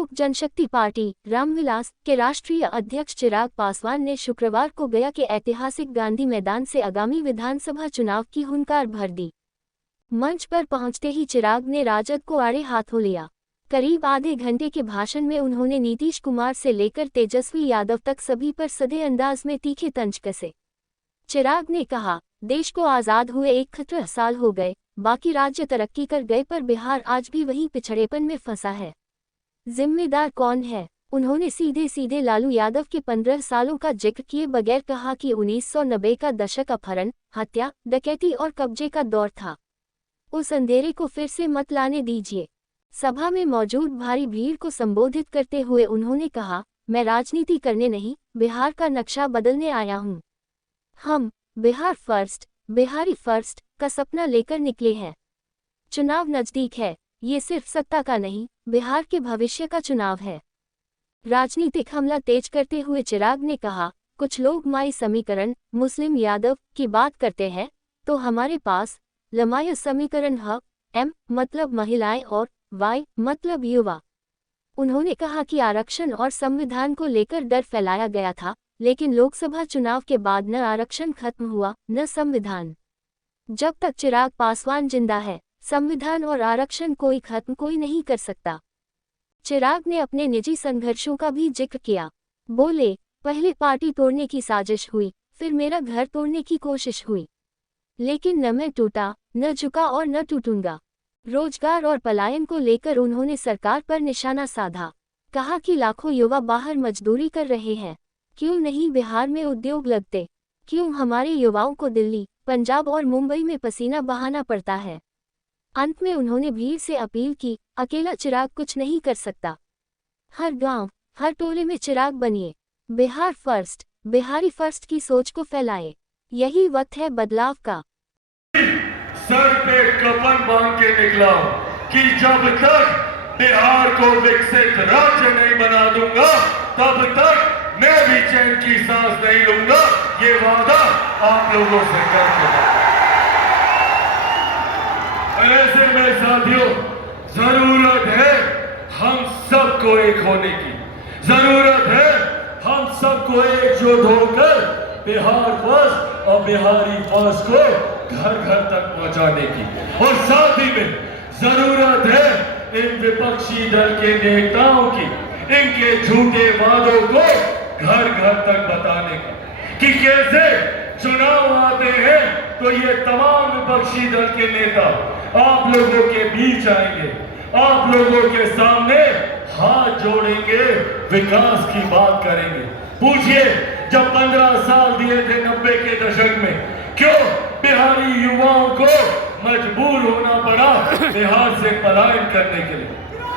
लोक जनशक्ति पार्टी रामविलास के राष्ट्रीय अध्यक्ष चिराग पासवान ने शुक्रवार को गया के ऐतिहासिक गांधी मैदान से आगामी विधानसभा चुनाव की हुंकार भर दी। मंच पर पहुंचते ही चिराग ने राजद को आड़े हाथों लिया। करीब आधे घंटे के भाषण में उन्होंने नीतीश कुमार से लेकर तेजस्वी यादव तक सभी पर सधे अंदाज में तीखे तंज कसे। चिराग ने कहा, देश को आज़ाद हुए 71 साल हो गए, बाकी राज्य तरक्की कर गए पर बिहार आज भी वही पिछड़ेपन में फंसा है। जिम्मेदार कौन है? उन्होंने सीधे सीधे लालू यादव के 15 सालों का जिक्र किए बगैर कहा कि 1990 का दशक अपहरण, हत्या, डकैती और कब्जे का दौर था। उस अंधेरे को फिर से मत लाने दीजिए। सभा में मौजूद भारी भीड़ को संबोधित करते हुए उन्होंने कहा, मैं राजनीति करने नहीं, बिहार का नक्शा बदलने आया हूँ। हम बिहार फर्स्ट, बिहारी फर्स्ट का सपना लेकर निकले हैं। चुनाव नजदीक है, ये सिर्फ सत्ता का नहीं, बिहार के भविष्य का चुनाव है। राजनीतिक हमला तेज करते हुए चिराग ने कहा, कुछ लोग माई समीकरण मुस्लिम यादव की बात करते हैं, तो हमारे पास लमाय समीकरण ह, एम मतलब महिलाएं और वाई मतलब युवा। उन्होंने कहा कि आरक्षण और संविधान को लेकर डर फैलाया गया था, लेकिन लोकसभा चुनाव के बाद न आरक्षण खत्म हुआ, न संविधान। जब तक चिराग पासवान जिंदा है, संविधान और आरक्षण कोई नहीं कर सकता। चिराग ने अपने निजी संघर्षों का भी जिक्र किया। बोले, पहले पार्टी तोड़ने की साजिश हुई, फिर मेरा घर तोड़ने की कोशिश हुई, लेकिन न मैं टूटा, न झुका और न टूटूंगा। रोजगार और पलायन को लेकर उन्होंने सरकार पर निशाना साधा। कहा कि लाखों युवा बाहर मजदूरी कर रहे हैं, क्यों नहीं बिहार में उद्योग लगते? क्यों हमारे युवाओं को दिल्ली, पंजाब और मुंबई में पसीना बहाना पड़ता है? अंत में उन्होंने भीड़ से अपील की, अकेला चिराग कुछ नहीं कर सकता। हर गांव, हर टोले में चिराग बनिए। बिहार फर्स्ट, बिहारी फर्स्ट की सोच को फैलाए। यही वक्त है बदलाव का। सर पे कफन बांध के निकला कि जब तक बिहार को विकसित राज्य नहीं बना दूंगा, तब तक मैं भी चैन की सांस नहीं लूंगा। ये वादा आप लोगों से करके। ऐसे में साथियों, जरूरत है हम सबको एक होने की। जरूरत है हम सबको एकजुट होकर बिहार फर्स्ट और बिहारी फर्स्ट को घर घर तक पहुंचाने की। और साथ ही में जरूरत है इन विपक्षी दल के नेताओं की, इनके झूठे वादों को घर घर तक बताने का कि कैसे चुनाव आते हैं तो ये तमाम विपक्षी दल के नेता आप लोगों के बीच आएंगे, आप लोगों के सामने हाथ जोड़ेंगे, विकास की बात करेंगे। पूछिए, जब 15 साल दिए थे 90 के दशक में, क्यों बिहारी युवाओं को मजबूर होना पड़ा बिहार से पलायन करने के लिए?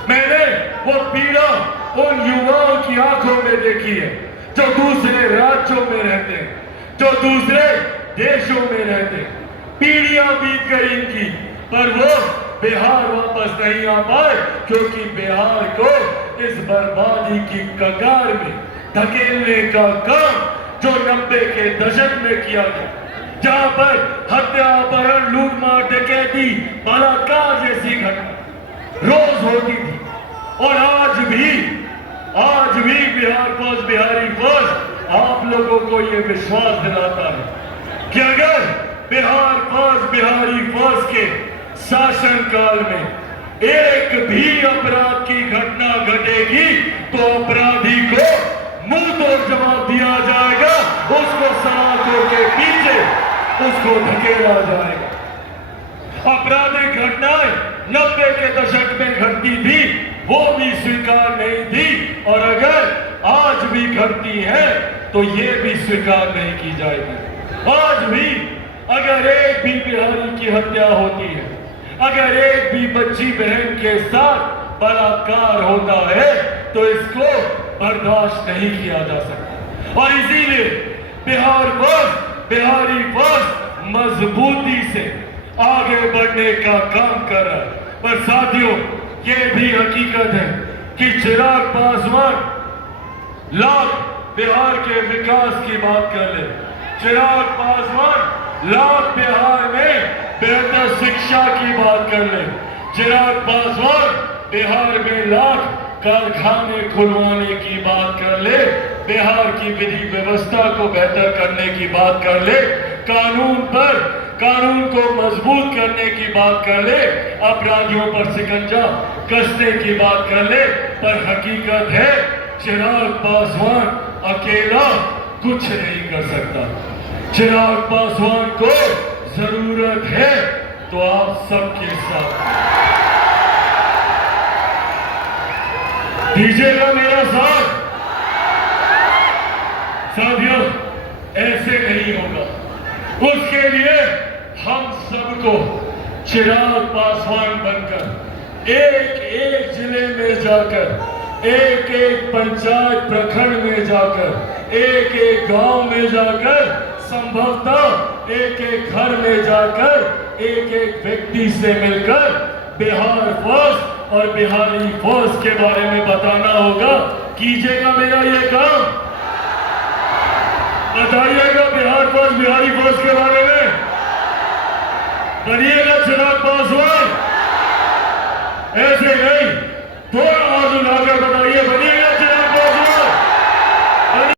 मैंने वो पीड़ा उन युवाओं की आंखों में देखी है जो दूसरे राज्यों में रहते हैं, जो दूसरे देशों में रहते हैं। पीढ़ियां बीत गई इनकी, पर वो बिहार वापस नहीं आ पाए, क्योंकि बिहार को इस बर्बादी की कगार में धकेलने का काम जो 90 के दशक में किया गया, जहां पर हत्या, अपहरण, लूटमार, डकैती, बलात्कार जैसी घटना रोज होती थी। और आज भी बिहार फर्स्ट, बिहारी फर्स्ट आप लोगों को ये विश्वास दिलाता है कि अगर बिहार फर्स्ट, बिहारी फर्स्ट के शासनकाल में एक भी अपराध की घटना घटेगी तो अपराधी को मुंह तोड़ जवाब दिया जाएगा, उसको सलाखों के पीछे उसको धकेला जाएगा। आपराधिक घटनाएं 90 के दशक में घटती थी, वो भी स्वीकार नहीं थी, और अगर आज भी घटती है तो ये भी स्वीकार नहीं की जाएगी। आज भी अगर एक भी बिहारी की हत्या होती है, अगर एक भी बच्ची बहन के साथ बलात्कार होता है, तो इसको बर्दाश्त नहीं किया जा सकता। और इसीलिए बिहार फर्स्ट, बिहारी फर्स्ट मजबूती से आगे बढ़ने का काम कर रहा है। पर साथियों, ये भी हकीकत है कि चिराग पासवान लाख बिहार के विकास की बात कर ले, चिराग पासवान लाख बिहार में बेहतर शिक्षा की बात कर ले, चिराग पासवान बिहार में लाख कारखाने खुलवाने की बात कर ले, बिहार की विधि व्यवस्था को बेहतर करने की बात कर ले, कानून को मजबूत करने की बात कर ले, अपराधियों पर शिकंजा कसने की बात कर ले, पर हकीकत है चिराग पासवान अकेला कुछ नहीं कर सकता। चिराग पासवान को जरूरत है तो आप सबके साथ दीजिएगा मेरा साथ। साथियों, ऐसे नहीं होगा। उसके लिए हम सबको चिराग पासवान बनकर एक एक जिले में जाकर, एक एक पंचायत प्रखंड में जाकर, एक एक गांव में जाकर, संभवतः एक एक घर में जाकर, एक एक व्यक्ति से मिलकर बिहार फर्स्ट और बिहारी फर्स्ट के बारे में बताना होगा। कीजिएगा मेरा ये काम, बताइएगा बिहार फर्स्ट बिहारी फर्स्ट के बारे में, बनिएगा चिराग पासवान। ऐसे नहीं,